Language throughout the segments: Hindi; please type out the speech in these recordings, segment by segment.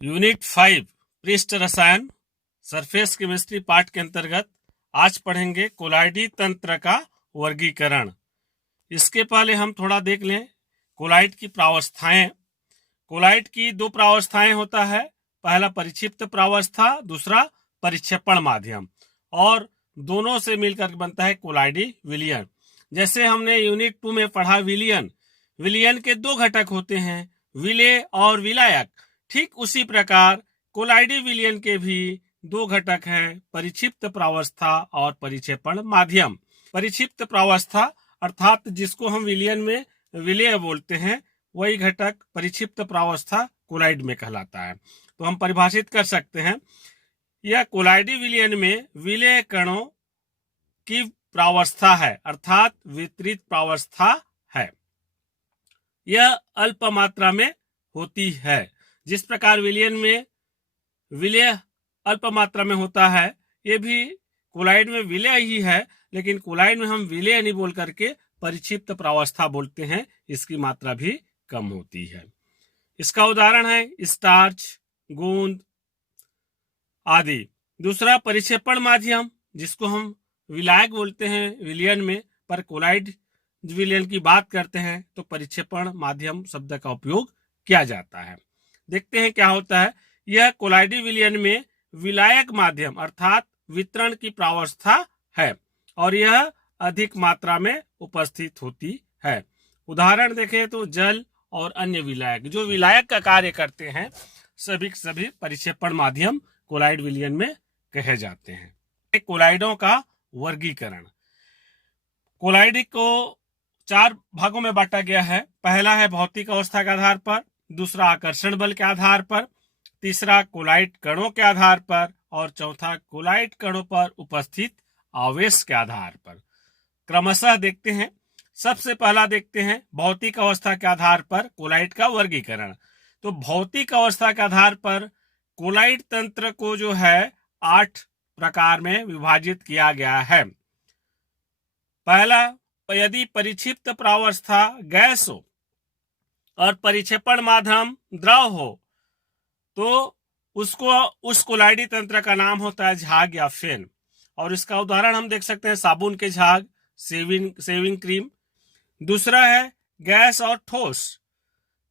यूनिट 5 पृष्ठ रसायन सरफेस केमिस्ट्री पार्ट के अंतर्गत आज पढ़ेंगे कोलाइडी तंत्र का वर्गीकरण। इसके पहले हम थोड़ा देख लें कोलाइड की प्रावस्थाएं। कोलाइड की दो प्रावस्थाएं होता है, पहला परिक्षिप्त प्रावस्था, दूसरा परिक्षेपण माध्यम, और दोनों से मिलकर बनता है कोलाइडी विलयन। जैसे हमने यूनिट 2 में पढ़ा विलयन, विलयन के दो घटक होते हैं, विलेय और विलायक। ठीक उसी प्रकार कोलाइडी विलयन के भी दो घटक हैं, परिक्षिप्त प्रावस्था और परिक्षेपण माध्यम। परिक्षिप्त प्रावस्था अर्थात जिसको हम विलयन में विलेय बोलते हैं, वही घटक परिक्षिप्त प्रावस्था कोलाइड में कहलाता है। तो हम परिभाषित कर सकते हैं, यह कोलाइडी विलयन में विलेय कणों की प्रावस्था है, अर्थात वितरित प्रावस्था है। यह अल्प मात्रा में होती है। जिस प्रकार विलयन में विलेय अल्प मात्रा में होता है, ये भी कोलाइड में विलेय ही है, लेकिन कोलाइड में हम विलेय नहीं बोल करके परिक्षिप्त प्रावस्था बोलते हैं, इसकी मात्रा भी कम होती है। इसका उदाहरण है स्टार्च, गोंद आदि। दूसरा परिक्षेपण माध्यम, जिसको हम विलायक बोलते हैं विलयन में, पर कोलाइड विलयन की बात करते हैं तो परिक्षेपण माध्यम शब्द का उपयोग किया जाता है। देखते हैं क्या होता है। यह कोलाइडी विलयन में विलायक माध्यम अर्थात वितरण की प्रावस्था है और यह अधिक मात्रा में उपस्थित होती है। उदाहरण देखें तो जल और अन्य विलायक, जो विलायक का कार्य करते हैं, सभी परिक्षेपण माध्यम कोलाइड विलयन में कहे जाते हैं। कोलाइडों का वर्गीकरण। कोलाइड को 4 भागों में बांटा गया है। पहला है भौतिक अवस्था के आधार पर, दूसरा आकर्षण बल के आधार पर, तीसरा कोलाइड कणों के आधार पर, और चौथा कोलाइड कणों पर उपस्थित आवेश के आधार पर। क्रमशः देखते हैं। सबसे पहला देखते हैं भौतिक अवस्था के आधार पर कोलाइड का वर्गीकरण। तो भौतिक अवस्था के आधार पर कोलाइड तंत्र को जो है 8 प्रकार में विभाजित किया गया है। पहला, यदि परिक्षिप्त प्रावस्था गैस हो और परिक्षेपण माध्यम द्रव हो तो उस कोलाइडी तंत्र का नाम होता है झाग या फेन। और इसका उदाहरण हम देख सकते हैं साबुन के झाग, शेविंग क्रीम। दूसरा है गैस और ठोस,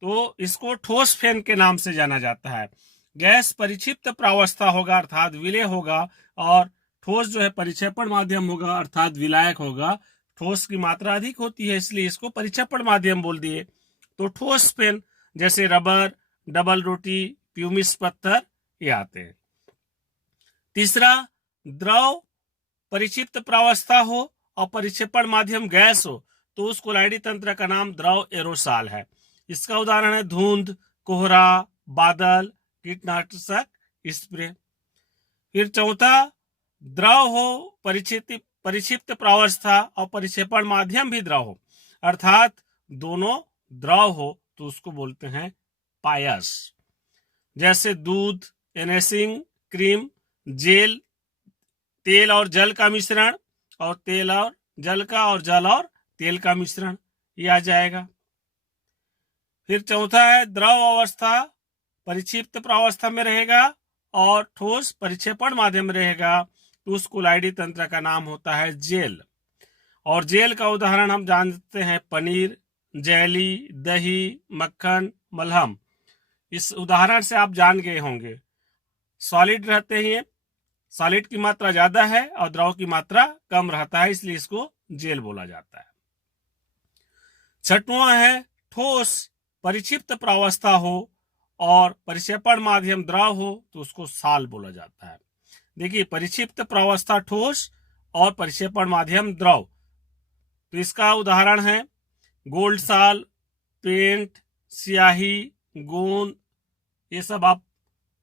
तो इसको ठोस फेन के नाम से जाना जाता है। गैस परिक्षिप्त प्रावस्था होगा अर्थात विलेय होगा, और ठोस जो है परिक्षेपण माध्यम होगा अर्थात विलायक होगा। ठोस की मात्रा अधिक होती है, इसलिए इसको परिक्षेपण माध्यम बोल दिए। तो ठोस पेन जैसे रबर, डबल रोटी, प्यूमिस पत्थर ये आते हैं। तीसरा, द्रव परिक्षिप्त प्रावस्था हो और परिक्षेपण माध्यम गैस हो तो उस कोलाइडी तंत्र का नाम द्रव एरोसॉल है। इसका उदाहरण है धुंध, कोहरा, बादल, कीटनाशक स्प्रे। फिर चौथा, द्रव हो परिक्षिप्त प्रावस्था और परिक्षेपण माध्यम भी द्रव हो अर्थात दोनों द्रव हो तो उसको बोलते हैं पायस। जैसे दूध, एनेसिंग, क्रीम, जेल, तेल और जल का मिश्रण, और तेल और जल का, और जल और तेल का मिश्रण, ये आ जाएगा। फिर चौथा है द्रव अवस्था परिक्षिप्त प्रावस्था में रहेगा और ठोस परिक्षेपण माध्यम में रहेगा, तो उस कोलाइडी तंत्र का नाम होता है जेल। और जेल का उदाहरण हम जानते हैं पनीर, जेली, दही, मक्खन, मलहम। इस उदाहरण से आप जान गए होंगे सॉलिड रहते हैं, सॉलिड की मात्रा ज्यादा है और द्रव की मात्रा कम रहता है, इसलिए इसको जेल बोला जाता है। छठवां है ठोस परिक्षिप्त प्रावस्था हो और परिक्षेपण माध्यम द्रव हो तो उसको साल बोला जाता है। देखिए, परिक्षिप्त प्रावस्था ठोस और परिक्षेपण माध्यम द्रव, तो इसका उदाहरण है गोल्ड साल, पेंट, स्याही, गोंद, ये सब आप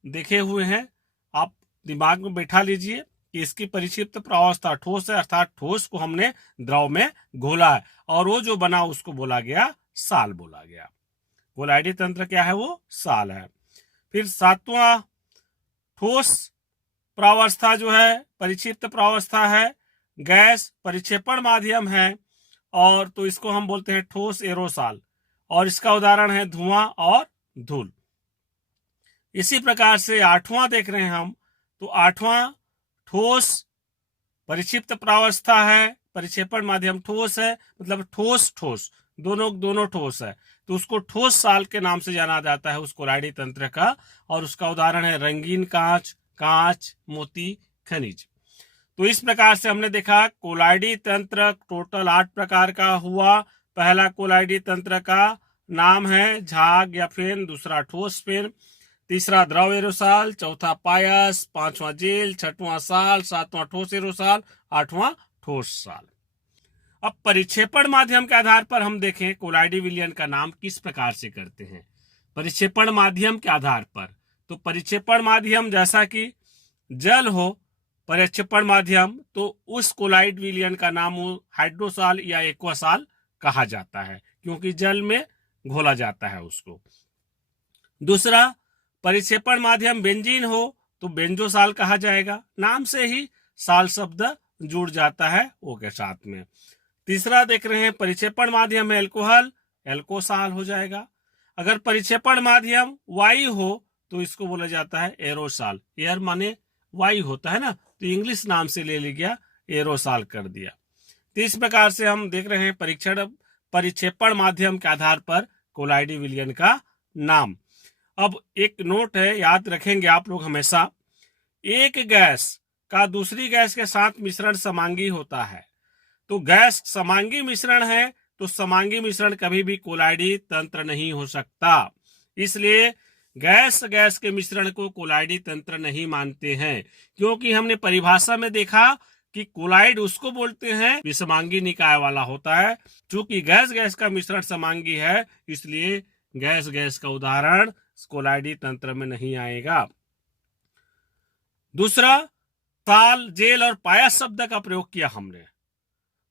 देखे हुए हैं। आप दिमाग में बैठा लीजिए कि इसकी परिक्षिप्त प्रावस्था ठोस है अर्थात ठोस को हमने द्रव में घोला है और वो जो बना उसको बोला गया साल बोला गया। कोलाइडी तंत्र क्या है? वो साल है। फिर सातवां, ठोस प्रावस्था जो है परिक्षिप्त प्रावस्था है, गैस परिक्षेपण माध्यम है, और तो इसको हम बोलते हैं ठोस एरोसॉल, और इसका उदाहरण है धुआं और धूल। इसी प्रकार से आठवां देख रहे हैं हम, तो आठवां ठोस परिक्षिप्त प्रावस्था है, परिक्षेपण माध्यम ठोस है, मतलब ठोस ठोस दोनों ठोस है, तो उसको ठोस साल के नाम से जाना जाता है उस कोलाइडी तंत्र का। और उसका उदाहरण है रंगीन कांच, कांच, मोती, खनिज। तो इस प्रकार से हमने देखा कोलाइडी तंत्र टोटल 8 प्रकार का हुआ। पहला कोलाइडी तंत्र का नाम है झाग या फेन, दूसरा ठोस फेन, तीसरा द्रव एरोसाल, चौथा पायस, पांचवा जेल, छठवां साल, सातवां ठोस एरोसाल, आठवां ठोस साल। अब परिक्षेपण माध्यम के आधार पर हम देखें कोलाइडी विलयन का नाम किस प्रकार से करते हैं। परिक्षेपण माध्यम के आधार पर, तो परिक्षेपण माध्यम जैसा कि जल हो परिक्षेपण माध्यम, तो उस कोलाइड विलयन का नाम हाइड्रोसाल या एक्वासाल कहा जाता है, क्योंकि जल में घोला जाता है उसको। दूसरा, परिक्षेपण माध्यम बेंजीन हो तो बेंजोसाल कहा जाएगा, नाम से ही साल शब्द जुड़ जाता है ओ के साथ में। तीसरा देख रहे हैं परिक्षेपण माध्यम है एल्कोहल, एल्कोसाल हो जाएगा। अगर परिक्षेपण माध्यम वायु हो तो इसको बोला जाता है एरोसाल, एयर माने वायु होता है ना, तो इंग्लिश नाम से ले लिया, एरोसाल कर दिया। तो इस प्रकार से हम देख रहे हैं परिक्षेपण माध्यम के आधार पर कोलाइडी विलयन का नाम। अब एक नोट है, याद रखेंगे आप लोग हमेशा, एक गैस का दूसरी गैस के साथ मिश्रण समांगी होता है, तो गैस समांगी मिश्रण है तो समांगी मिश्रण कभी भी कोलाइडी तंत्र नहीं हो सकता। इसलिए गैस गैस के मिश्रण को कोलाइडी तंत्र नहीं मानते हैं, क्योंकि हमने परिभाषा में देखा कि कोलाइड उसको बोलते हैं विषमांगी निकाय वाला होता है। चूंकि गैस गैस का मिश्रण समांगी है, इसलिए गैस गैस का उदाहरण कोलाइडी तंत्र में नहीं आएगा। दूसरा, साल, जेल और पायस शब्द का प्रयोग किया हमने,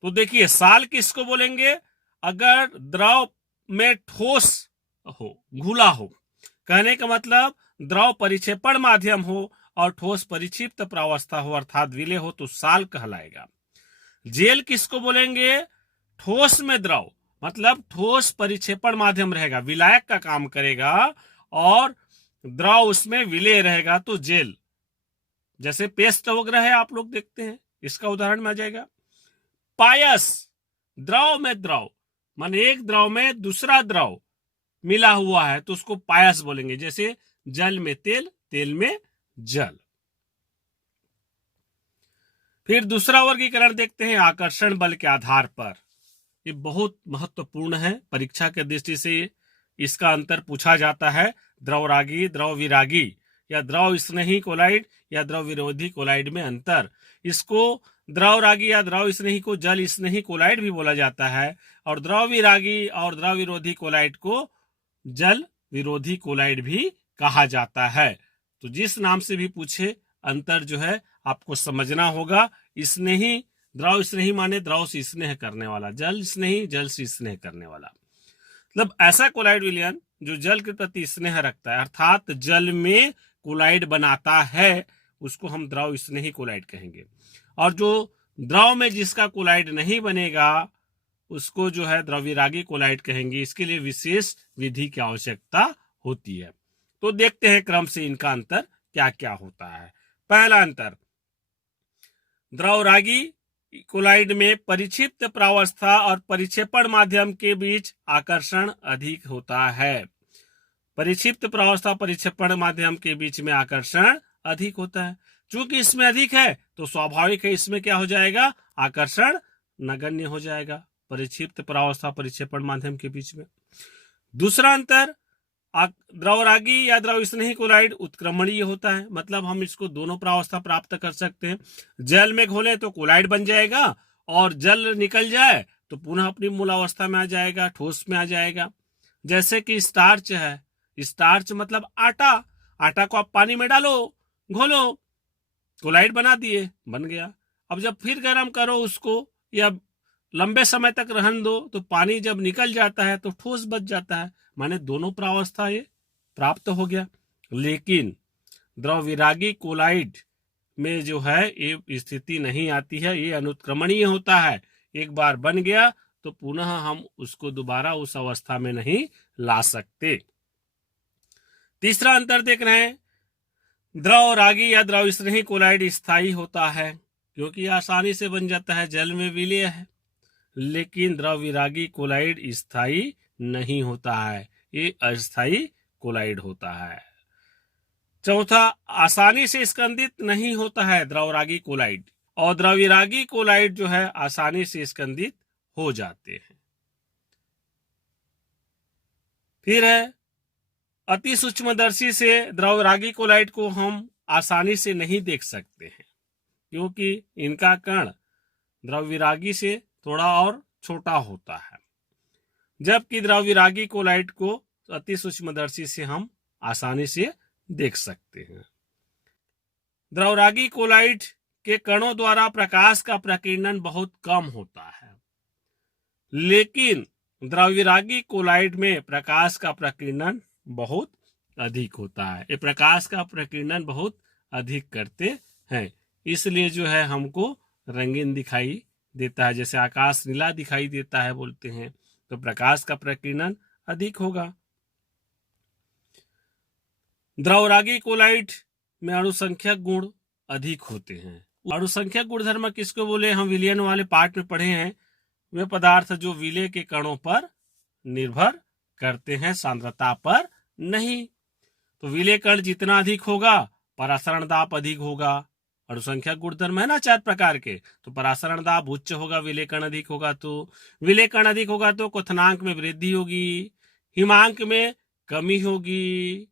तो देखिए साल किसको बोलेंगे, अगर द्रव में ठोस हो, घुला हो, कहने का मतलब द्रव परिक्षेपण माध्यम हो और ठोस परिक्षिप्त प्रावस्था हो अर्थात विलय हो तो साल कहलाएगा। जेल किसको बोलेंगे, ठोस में द्रव, मतलब ठोस परिक्षेपण माध्यम रहेगा, विलायक का काम करेगा और द्रव उसमें विलय रहेगा तो जेल। जैसे पेस्ट वगैरह है आप लोग देखते हैं, इसका उदाहरण में आ जाएगा। पायस, द्रव में द्रव, मान एक द्रव में दूसरा द्रव मिला हुआ है तो उसको पायस बोलेंगे, जैसे जल में तेल, तेल में जल। फिर दूसरा वर्गीकरण देखते हैं आकर्षण बल के आधार पर। ये बहुत महत्वपूर्ण है, परीक्षा के दृष्टि से इसका अंतर पूछा जाता है। द्रवरागी, द्रव विरागी या द्रव स्नेही कोलाइड या द्रव विरोधी कोलाइड में अंतर। इसको द्रवरागी या द्रव स्नेही को जल स्नेही कोलाइड भी बोला जाता है और द्रव विरागी और द्रव विरोधी कोलाइड को जल विरोधी कोलाइड भी कहा जाता है। तो जिस नाम से भी पूछे अंतर जो है आपको समझना होगा। स्नेही, द्रव स्नेही माने द्रव से स्नेह करने वाला, जल स्नेही जल से स्नेह करने वाला, मतलब ऐसा कोलाइड विलयन जो जल के प्रति स्नेह रखता है अर्थात जल में कोलाइड बनाता है, उसको हम द्रव स्नेही कोलाइड कहेंगे। और जो द्रव में जिसका कोलाइड नहीं बनेगा उसको जो है द्रव्यरागी कोलाइड कहेंगे। इसके लिए विशेष विधि की आवश्यकता होती है। तो देखते हैं क्रम से इनका अंतर क्या क्या होता है। पहला अंतर, द्रवरागी कोलाइड में परिक्षिप्त प्रावस्था और परिक्षेपण माध्यम के बीच आकर्षण अधिक होता है। परिक्षिप्त प्रावस्था परिक्षेपण माध्यम के बीच में आकर्षण अधिक होता है। चूंकि इसमें अधिक है तो स्वाभाविक है इसमें क्या हो जाएगा, आकर्षण नगण्य हो जाएगा परिक्षिप्त प्रावस्था परिक्षेपण माध्यम के बीच में। दूसरा अंतर, द्रवरागी या द्रव स्नेही कोलाइड उत्क्रमणीय होता है, मतलब हम इसको दोनों प्रावस्था प्राप्त कर सकते हैं। जल में घोले तो कोलाइड बन जाएगा और जल निकल जाए तो पुनः अपनी मूल अवस्था में आ जाएगा, ठोस में आ जाएगा। जैसे कि स्टार्च है, स्टार्च मतलब आटा, आटा को आप पानी में डालो, घोलो, कोलाइड बना दिए, बन गया। अब जब फिर गर्म करो उसको या लंबे समय तक रहने दो तो पानी जब निकल जाता है तो ठोस बच जाता है, माने दोनों प्रावस्था ये प्राप्त हो गया। लेकिन द्रवविरागी कोलाइड में जो है ये स्थिति नहीं आती है, ये अनुत्क्रमणीय होता है। एक बार बन गया तो पुनः हम उसको दोबारा उस अवस्था में नहीं ला सकते। तीसरा अंतर देख रहे हैं, द्रव रागी या द्रव स्नेही कोलाइड स्थायी होता है क्योंकि आसानी से बन जाता है, जल में विलीय है। लेकिन द्रव विरागी कोलाइड स्थायी नहीं होता है, ये अस्थायी कोलाइड होता है। चौथा, आसानी से स्कंदित नहीं होता है द्रवरागी कोलाइड, और द्रविरागी कोलाइड जो है आसानी से स्कंदित हो जाते हैं। फिर है, अति सूक्ष्मदर्शी से द्रवरागी कोलाइड को हम आसानी से नहीं देख सकते हैं क्योंकि इनका कण द्रवविरागी से थोड़ा और छोटा होता है, जबकि द्रवविरागी कोलाइड को अति सूक्ष्मदर्शी से हम आसानी से देख सकते हैं। द्रवरागी कोलाइड के कणों द्वारा प्रकाश का प्रकीर्णन बहुत कम होता है, लेकिन द्रवविरागी कोलाइड में प्रकाश का प्रकीर्णन बहुत अधिक होता है। ये प्रकाश का प्रकीर्णन बहुत अधिक करते हैं, इसलिए जो है हमको रंगीन दिखाई देता है, जैसे आकाश नीला दिखाई देता है बोलते हैं, तो प्रकाश का प्रकीर्णन अधिक होगा। द्रवरागी कोलाइड में अणुसंख्यक गुण अधिक होते हैं। अणुसंख्यक गुणधर्म किसको बोले, हम विलयन वाले पार्ट में पढ़े हैं, वे पदार्थ जो विलय के कणों पर निर्भर करते हैं, सांद्रता पर नहीं। तो विलय कण जितना अधिक होगा परासरण दाब अधिक होगा। अणुसंख्यक गुणधर्म है ना 4 प्रकार के, तो परासरण दाब उच्च होगा, विलय कण अधिक होगा तो क्वथनांक में वृद्धि होगी, हिमांक में कमी होगी,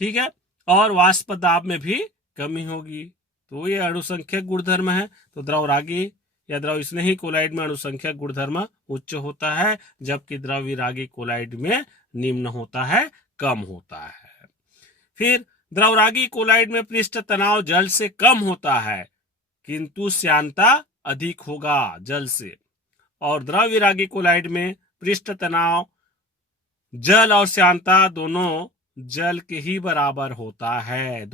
ठीक है, और वाष्प दाब में भी कमी होगी। तो ये अणुसंख्यक गुणधर्म है। तो द्रवरागी या द्रव स्नेही कोलाइड में अणुसंख्यक गुणधर्म उच्च होता है, जबकि द्रवविरागी कोलाइड में निम्न होता है, कम होता है। फिर द्रवरागी कोलाइड में पृष्ठ तनाव जल से कम होता है, किंतु श्यानता अधिक होगा जल से, और द्रवविरागी कोलाइड में पृष्ठ तनाव जल और श्यानता दोनों जल के ही बराबर होता है।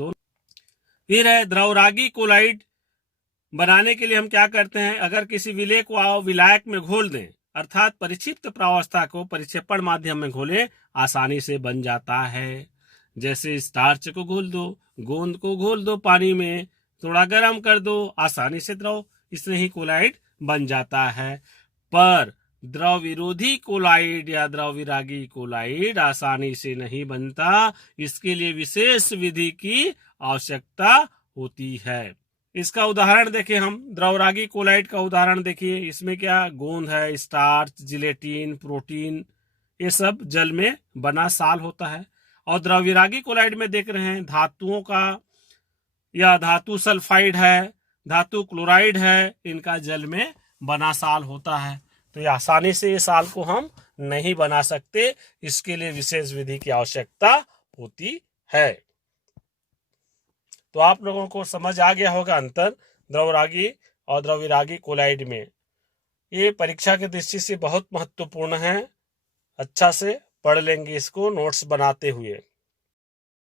फिर है, द्रवरागी कोलाइड बनाने के लिए हम क्या करते हैं, अगर किसी विलय को विलायक में घोल दें, अर्थात परिक्षिप्त प्रावस्था को परिक्षेपण माध्यम में घोले, आसानी से बन जाता है। जैसे स्टार्च को घोल दो, गोंद को घोल दो पानी में, थोड़ा गर्म कर दो, आसानी से द्रव स्नेही कोलाइड बन जाता है। पर द्रव विरोधी कोलाइड या द्रव विरागी कोलाइड आसानी से नहीं बनता, इसके लिए विशेष विधि की आवश्यकता होती है। इसका उदाहरण देखिए, हम द्रवरागी कोलाइड का उदाहरण देखिए, इसमें क्या गोंद है, स्टार्च, जिलेटिन, प्रोटीन, ये सब जल में बना साल होता है। और द्रवविरागी कोलाइड में देख रहे हैं धातुओं का, या धातु सल्फाइड है, धातु क्लोराइड है, इनका जल में बना साल होता है। तो ये आसानी से ये साल को हम नहीं बना सकते, इसके लिए विशेष विधि की आवश्यकता होती है। तो आप लोगों को समझ आ गया होगा अंतर द्रवरागी और द्रवविरागी कोलाइड में। ये परीक्षा की दृष्टि से बहुत महत्वपूर्ण है, अच्छा से पढ़ लेंगे इसको नोट्स बनाते हुए।